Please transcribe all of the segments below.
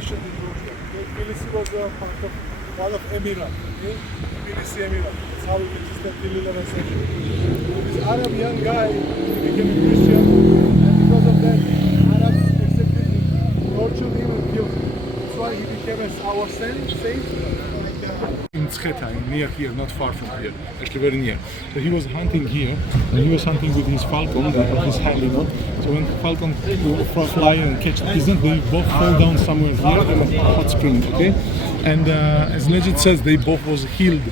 Tbilisi was a part of one of Emirat, okay? Tbilisi Emirat. That's how it existed till 11th century. This Arab young guy became a Christian, and because of that, Arabs accepted him, tortured him, and killed him. That's why he became our saint. In Tscheta, near here, not far from here, actually very near. So he was hunting here, and he was hunting with his falcon, his hand, So when falcon fly and catch the peasant, they both fall down somewhere here in a hot spring, okay? And as legend says, they both was healed.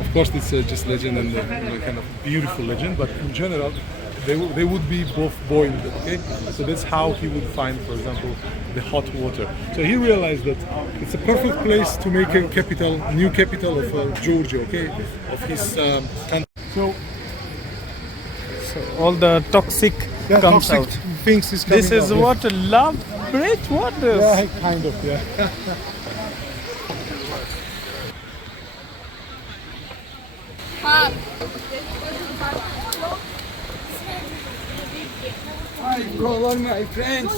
Of course, it's just legend and kind of beautiful legend, but in general, they would be both boiled, okay? So that's how he would find, for example, the hot water. So he realized that it's a perfect place to make a capital, new capital of Georgia, okay? Of his country. So all the toxic comes toxic out. things is coming This is out, what love bridge? What is? Yeah, kind of, yeah. Hi, go on, my friends.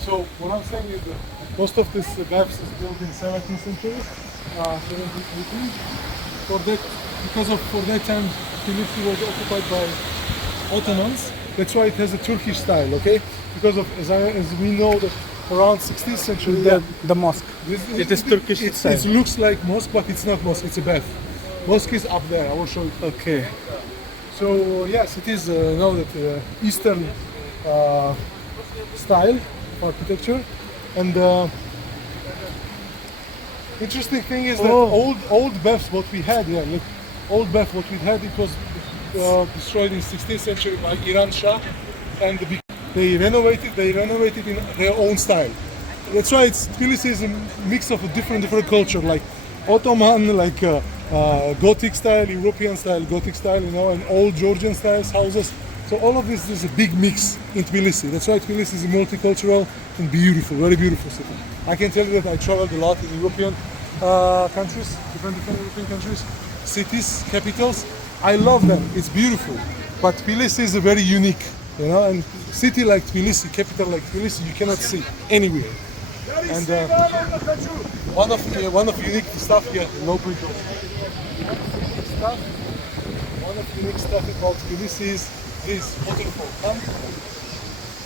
So what I'm saying is that most of this gaps is built in 17th century, 17th, 18th. For that time, Tbilisi was occupied by Ottomans. That's why it has a Turkish style, okay? Because of as we know that around 16th century, The mosque. It is Turkish style. It looks like mosque, but it's not mosque. It's a bath. Mosque is up there. I will show you. Okay. So yes, it is that Eastern style of architecture, and interesting thing is that old baths what we had, old bath what we had, it was destroyed in 16th century by Iran Shah, and they renovated in their own style. That's why Tbilisi is a mix of a different culture, like Ottoman, like Gothic style, European style, Gothic style, and old Georgian style houses. So all of this is a big mix in Tbilisi. That's why Tbilisi is a multicultural and beautiful, very beautiful city. I can tell you that I traveled a lot in European countries, different European countries, cities, capitals. I love them. It's beautiful. But Tbilisi is a very unique, and city like Tbilisi, capital like Tbilisi, you cannot see anywhere. And one of unique stuff here, no bridge. One of unique stuff about Tbilisi is this waterfall.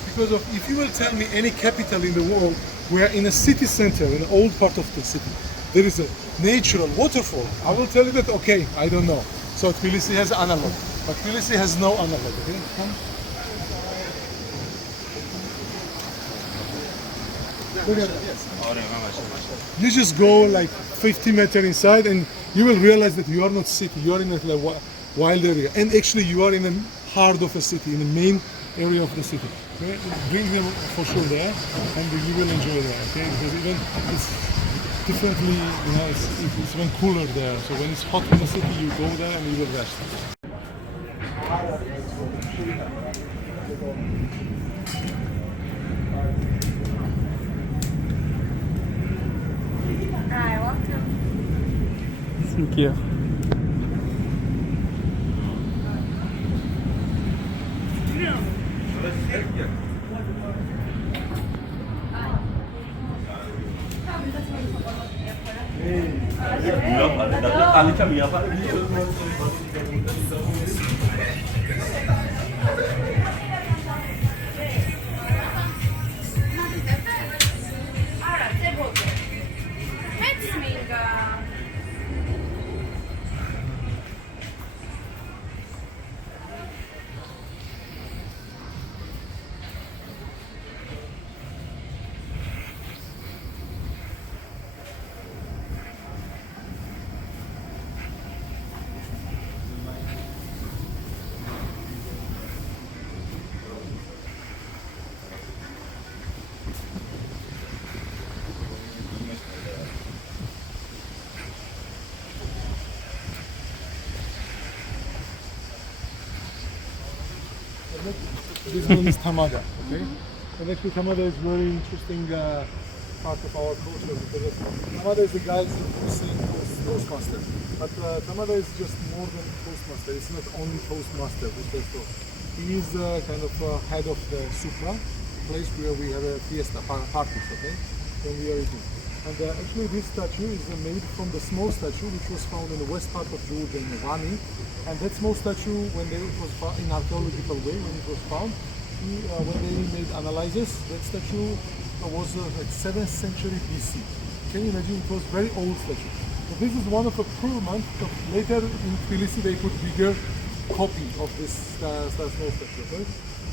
Because if you will tell me any capital in the world where in a city center, in an old part of the city, there is a natural waterfall, I will tell you that, okay, I don't know. So Tbilisi has analog, but Tbilisi has no analog. Okay? You just go like 50 meters inside and you will realize that you are not city, you are in a wild area. And actually you are in the heart of a city, in the main area of the city. Okay? Bring them for sure there and you will enjoy there, okay? Because even it's differently, it's even cooler there. So when it's hot in the city, you go there and you will rest. Thank you. This one is Tamada, okay? And actually Tamada is very interesting part of our culture because Tamada is the guy who sing Toastmaster. But Tamada is just more than Toastmaster. It's not only Toastmaster who does Toast. He is kind of head of the Supra, place where we have a fiesta parties, okay? When we are eating. And actually this statue is made from the small statue which was found in the west part of Georgia in Rani. And that small statue, when it was found in archaeological way, when it was found, when they made analysis, that statue was like 7th century BC. Can you imagine? It was very old statue. So this is one of the improvements. Later in Tbilisi they put bigger copy of this small statue. Okay?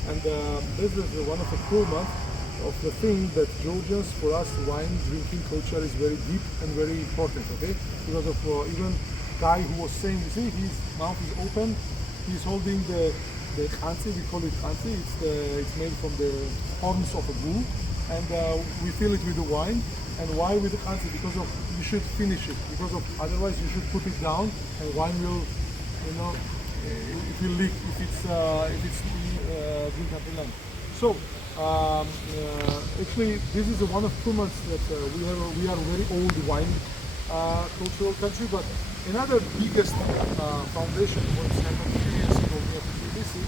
And this is one of the improvements of the thing that Georgians, for us, wine drinking culture is very deep and very important, okay? Because of even guy who was saying, you see, his mouth is open, he's holding the khansi, we call it khansi, it's made from the horns of a bull, and we fill it with the wine. And why with the khansi? Because of, you should finish it, because of, otherwise you should put it down, and wine will, you know, it will leak if it's drinkable. So, actually, this is one of 2 months that we are a very old wine cultural country. But another biggest foundation was happened a few years ago near Tbilisi.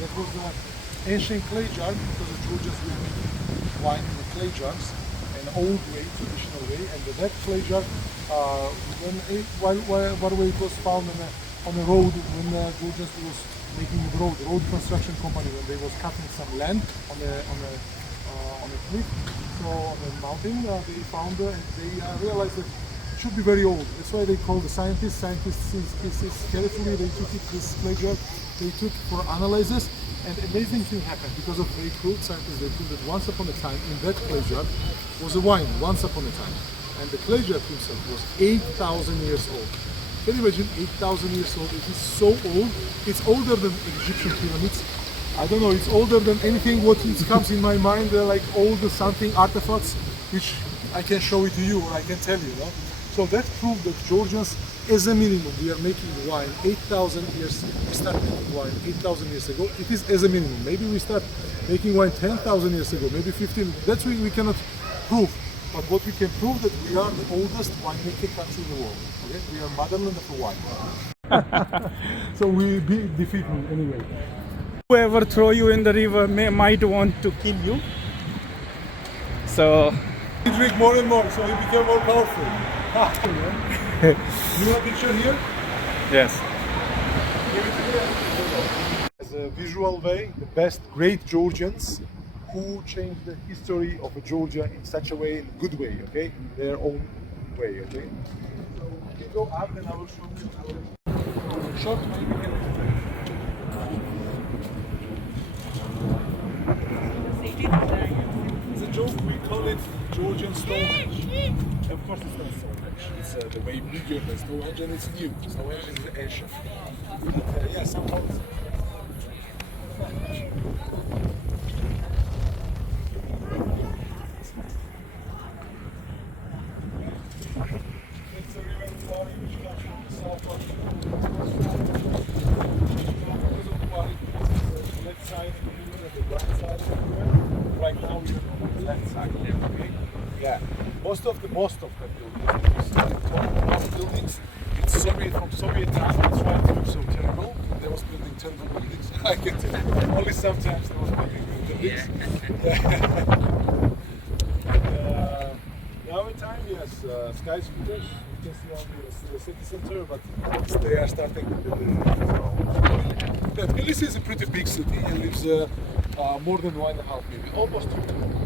That was the ancient clay jar, because the Georgians will make wine in the clay jars, an old way, traditional way. And that clay jar, by the way, it was found on a road when the Georgians was making the road construction company, when they was cutting some land on a cliff, so on a mountain, they found and they realized that it should be very old. That's why they call the scientists carefully they took it, this clay jar, they took for analysis, and amazing thing happened. Because of very crude scientists, they proved that once upon a time in that clay jar was a wine, once upon a time, and the clay jar himself was 8,000 years old. Can you imagine 8,000 years old? It is so old. It's older than Egyptian pyramids. I don't know, it's older than anything what comes in my mind. They're like old something artifacts, which I can show it to you, or I can tell you, no? So that proved that Georgians, as a minimum, we are making wine 8,000 years. We started making wine 8,000 years ago. It is as a minimum. Maybe we start making wine 10,000 years ago, maybe 15. That's what we cannot prove. But what we can prove that we are the oldest winemaking country in the world. Okay? We are motherland of the wine. So we defeat me anyway. Whoever throw you in the river might want to kill you. So He drink more and more, so he became more powerful. You want a picture here? yes. As a visual way, the best great Georgians who changed the history of Georgia in such a way, in a good way, okay? In their own way, okay? So we go up and I will show you. Short maybe. It's a joke, we call it Georgian Stonehenge. Of course it's not Stonehenge, it's the way bigger than Stonehenge and it's new. Stonehenge is ancient. Yeah, somehow it's a river Kwari which comes from the south of the left side of the river and the right side of the river. Right now we're on the left side, okay? Yeah. Most of the buildings, buildings, it's Soviet from Soviet time. That's why they look so terrible. They was building terrible buildings. I can tell you. Only sometimes they was building good buildings. Yeah. Now in time, yes, skyscrapers. You can see on the city center, but they are starting to build it. Tbilisi is a pretty big city and lives more than 1.5 million, almost 2 million.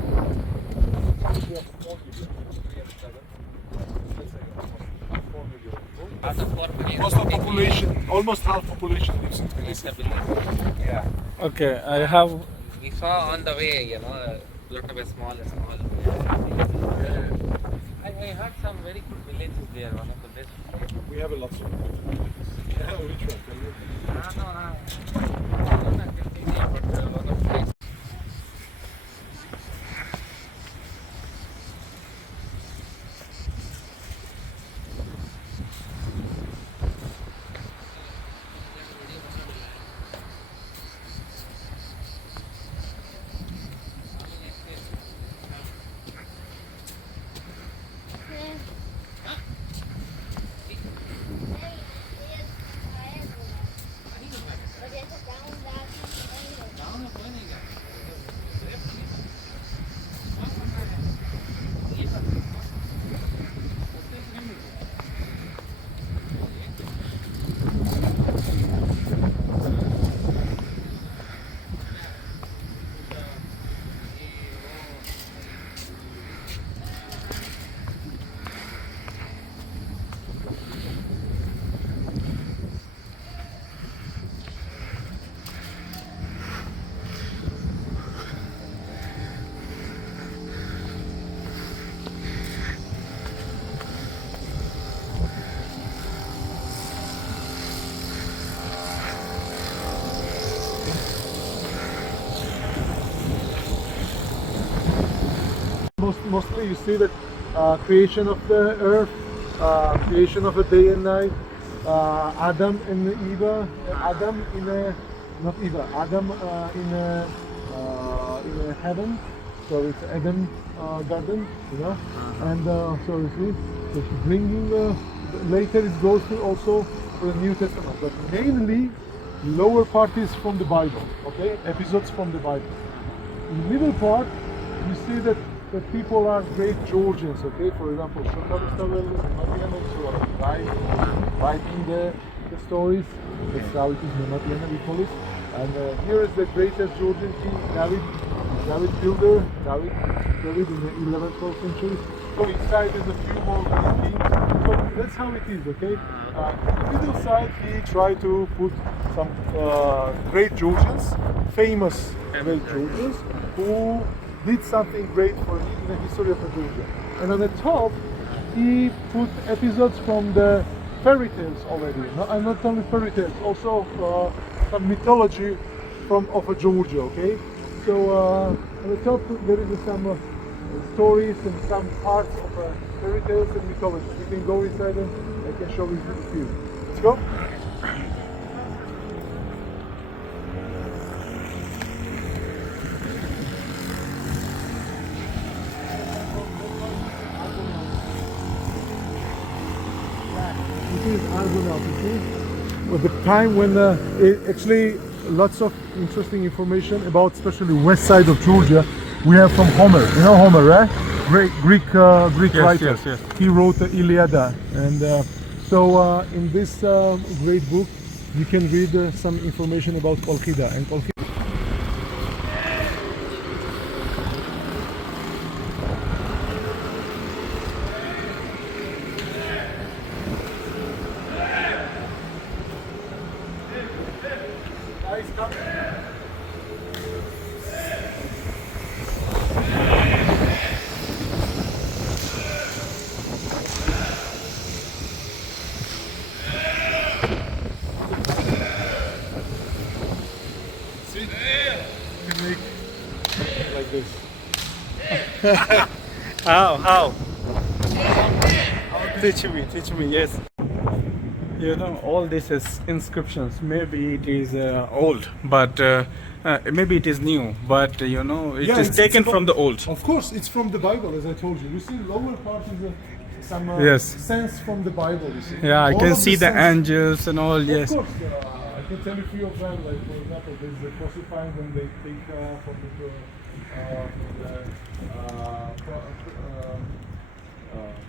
Most of population, almost half population lives in Tbilisi. Yeah. Okay, I have. We saw on the way, you know, a lot of small. I heard some very good villages there, one of the best. We have a lot of yeah, which one? Tell me. No. I don't know exactly name, but a lot of places. Mostly you see the creation of the earth, creation of a day and night, Adam and Eve, Adam in a, not Eve, Adam in a heaven, so it's Eden garden, you know, and so you see, it's bringing, later it goes to also for the New Testament, but mainly lower part is from the Bible, okay, episodes from the Bible. In the middle part, you see that people are great Georgians, okay? For example, writing the stories. That's how it is, Nematiana we call it. And here is the greatest Georgian king, David Builder, David in the 11th, 12th century. So inside there's a few more kings. So that's how it is, okay? In the middle side, he tried to put some great Georgians, famous great Georgians, who did something great for in the history of Georgia. And on the top, he put episodes from the fairy tales already. And not only fairy tales, also some mythology of Georgia. Okay, so on the top there is some stories and some parts of fairy tales and mythology. You can go inside and I can show you a few. Let's go. This is Argonaut, you see? Well, the time when actually lots of interesting information about especially west side of Georgia we have from Homer. You know Homer, right? Greek writer. yes. He wrote the Iliad, and so in this great book you can read some information about Kolchida and Kolchida. Like this. How? Teach me, yes. You know, all this is inscriptions. Maybe it is old, but maybe it is new. But you know, it is taken from the old. Of course, it's from the Bible, as I told you. You see, lower part is some Yes. sense from the Bible. You see. Yeah, I All can of see the sense- angels and all. Yes. Of course, I can tell you a few of them. Like for example, there's the crucifying when they take from the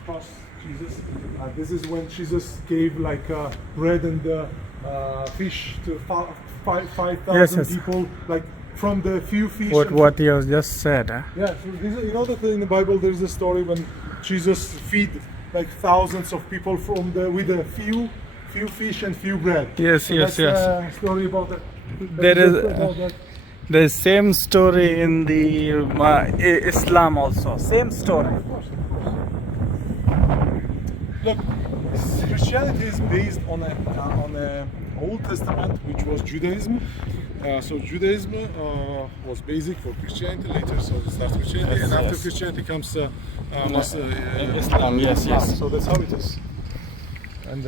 cross Jesus. This is when Jesus gave like bread and fish to 5,000 Yes. people, like from the few fish. What you have just said. Yeah, so you know that in the Bible there is a story when Jesus feed like thousands of people with a few fish and few bread. Yes, So yes, that's yes. a story about that. There is about that. the same story in the Islam also. Same story. Of course. Look, Christianity is based on a Old Testament, which was Judaism. So Judaism was basic for Christianity. Later, so it starts Christianity, Yes, and after yes. Christianity comes Islam, yes. So that's how it is. And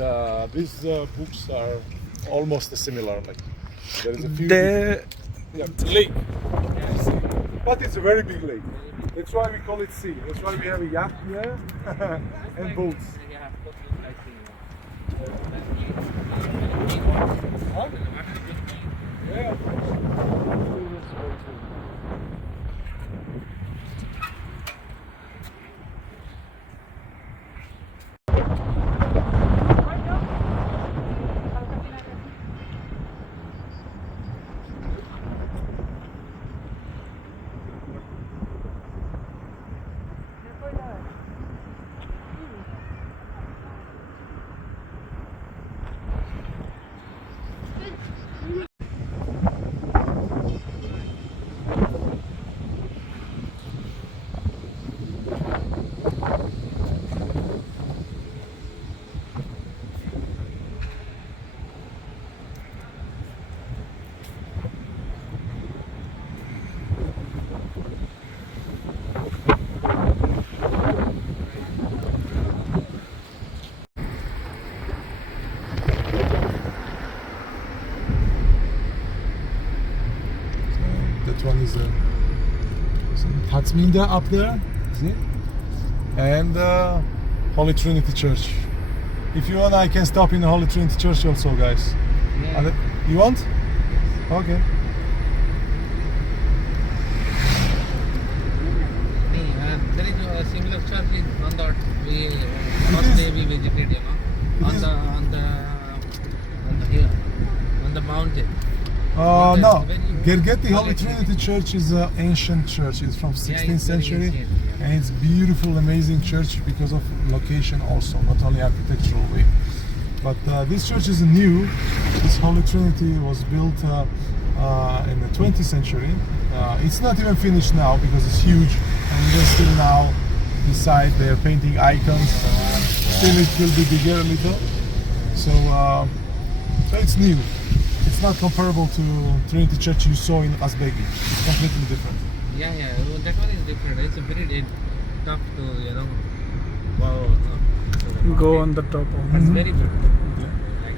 these books are almost similar. Like there is a few. Yeah, it's a lake, but it's a very big lake. That's why we call it sea. That's why we have a yacht here and boats. Huh? Yeah, of course. Hatzminda up there, see? And Holy Trinity Church. If you want, I can stop in the Holy Trinity Church also, guys. Yeah. You want? Okay. There is a similar church on the we first day we visited, you know, It is- on the hill, on the mountain. No, Very- Gergeti Holy Holy Trinity Church is an ancient church. It's from 16th it's very century, ancient, yeah. and it's beautiful, amazing church because of location also, not only architectural way. But this church is new. This Holy Trinity was built in the 20th century. It's not even finished now because it's huge, and they're still now beside they're painting icons. Still, it will be bigger a little. So it's new. It's not comparable to Trinity Church you saw in Azbegi. It's completely different. Yeah, well, that one is different. It's very tough to, you know, wow. Go on the top of It's very good. Yeah. Like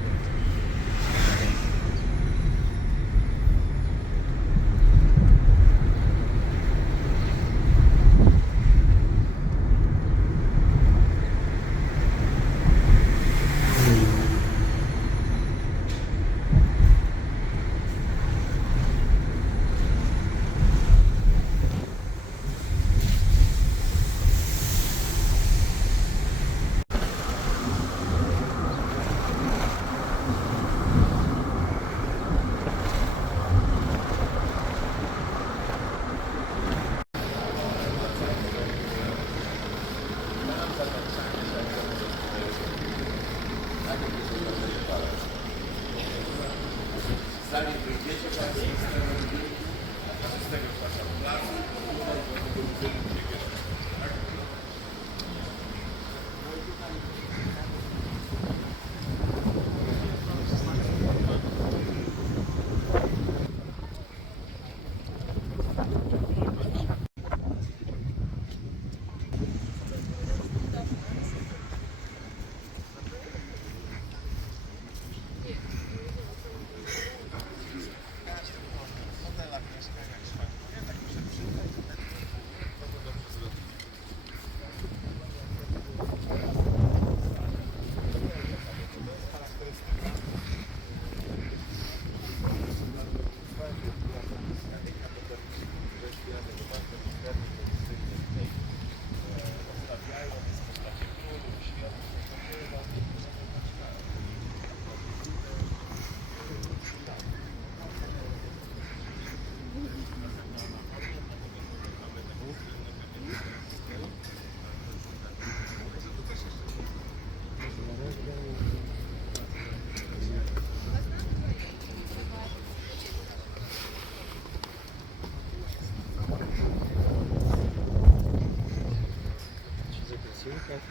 that.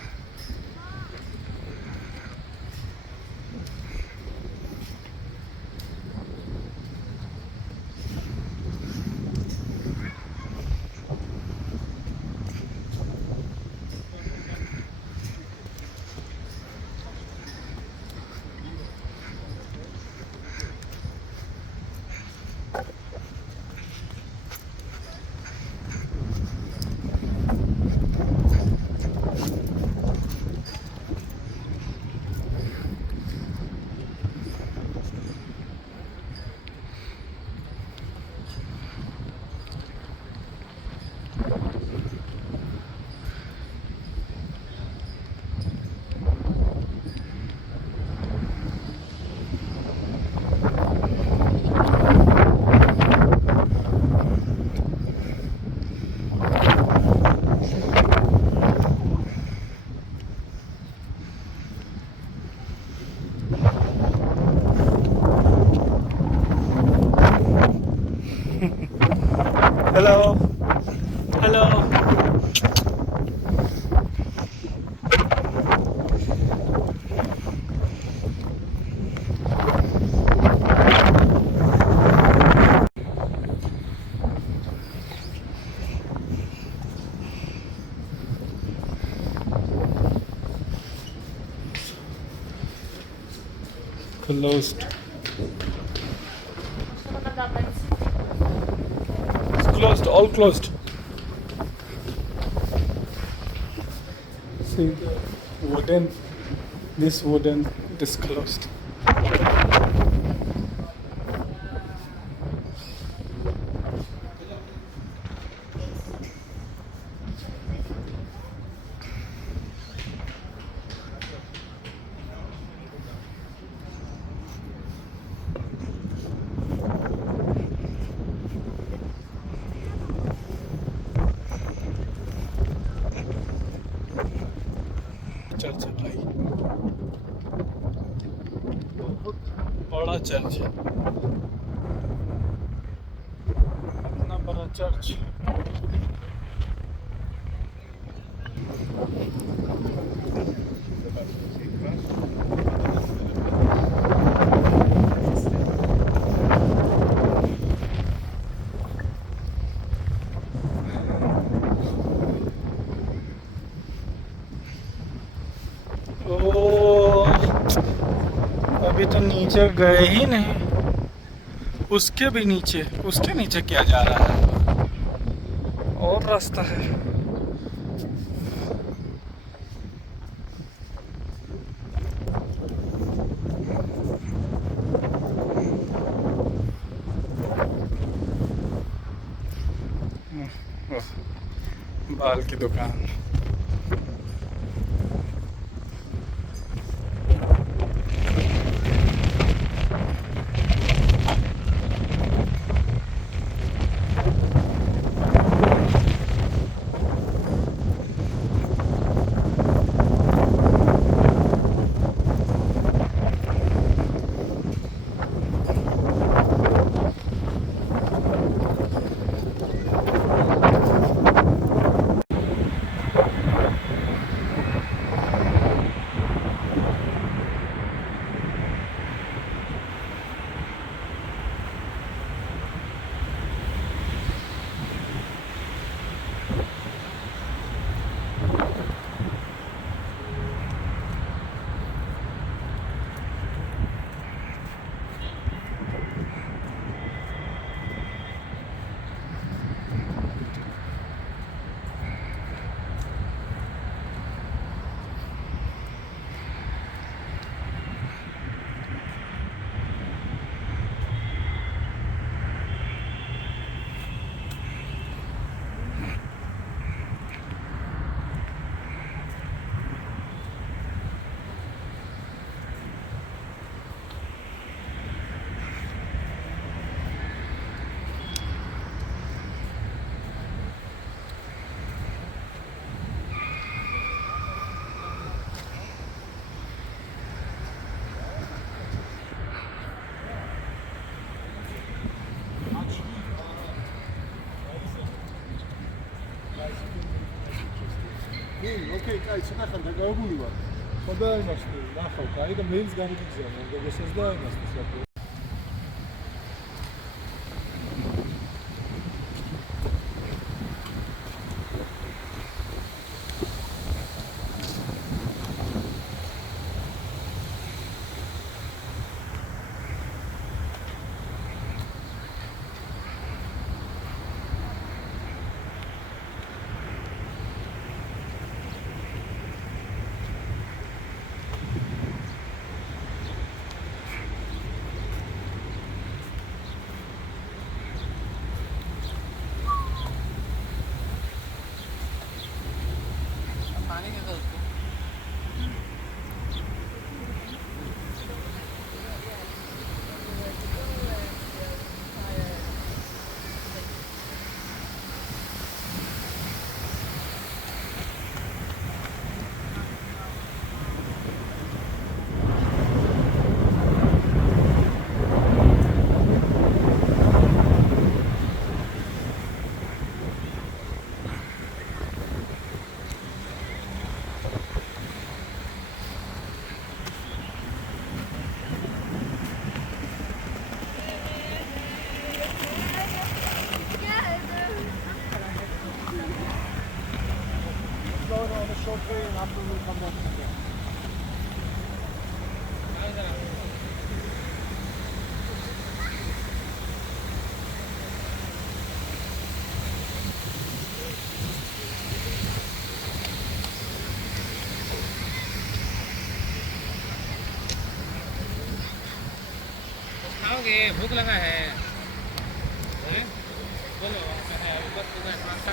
Hello. Hello. Closed. It's closed, all closed. see the wooden, this wooden, it is closed. Church है भाई, बहुत बड़ा church है, इतना बड़ा church. ओ, अभी तो नीचे गए ही नहीं, उसके भी नीचे, उसके नीचे क्या जा रहा है, और रास्ता है। बाल की दुकान। אוקיי, קיץ, שנחל, דגרגו כבר. תודה עם השני, נחל, קאידה מילס גם מתגזם, אבל בשזדה עם השני. पानी दे दो उसको। खाएंगे, भूख लगा है। हैं? बोलो, मैंने ऊपर पूरा नाश्ता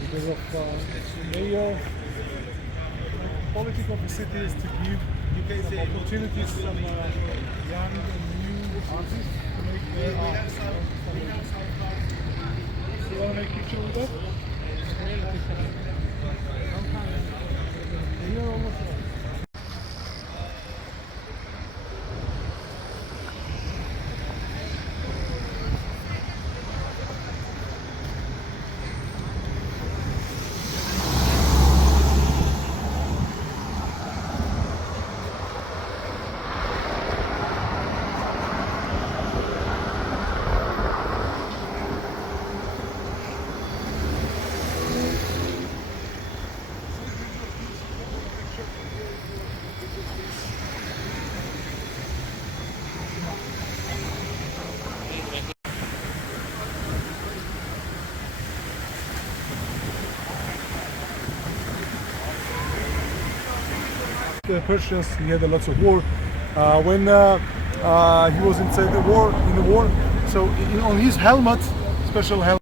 because of mayor, politics of the city is to give some opportunities to some young and new artists to make their art. You want to make a picture with that? You're almost right. The Persians, he had a lot of war. When he was inside the war, so on his helmet, special helmet.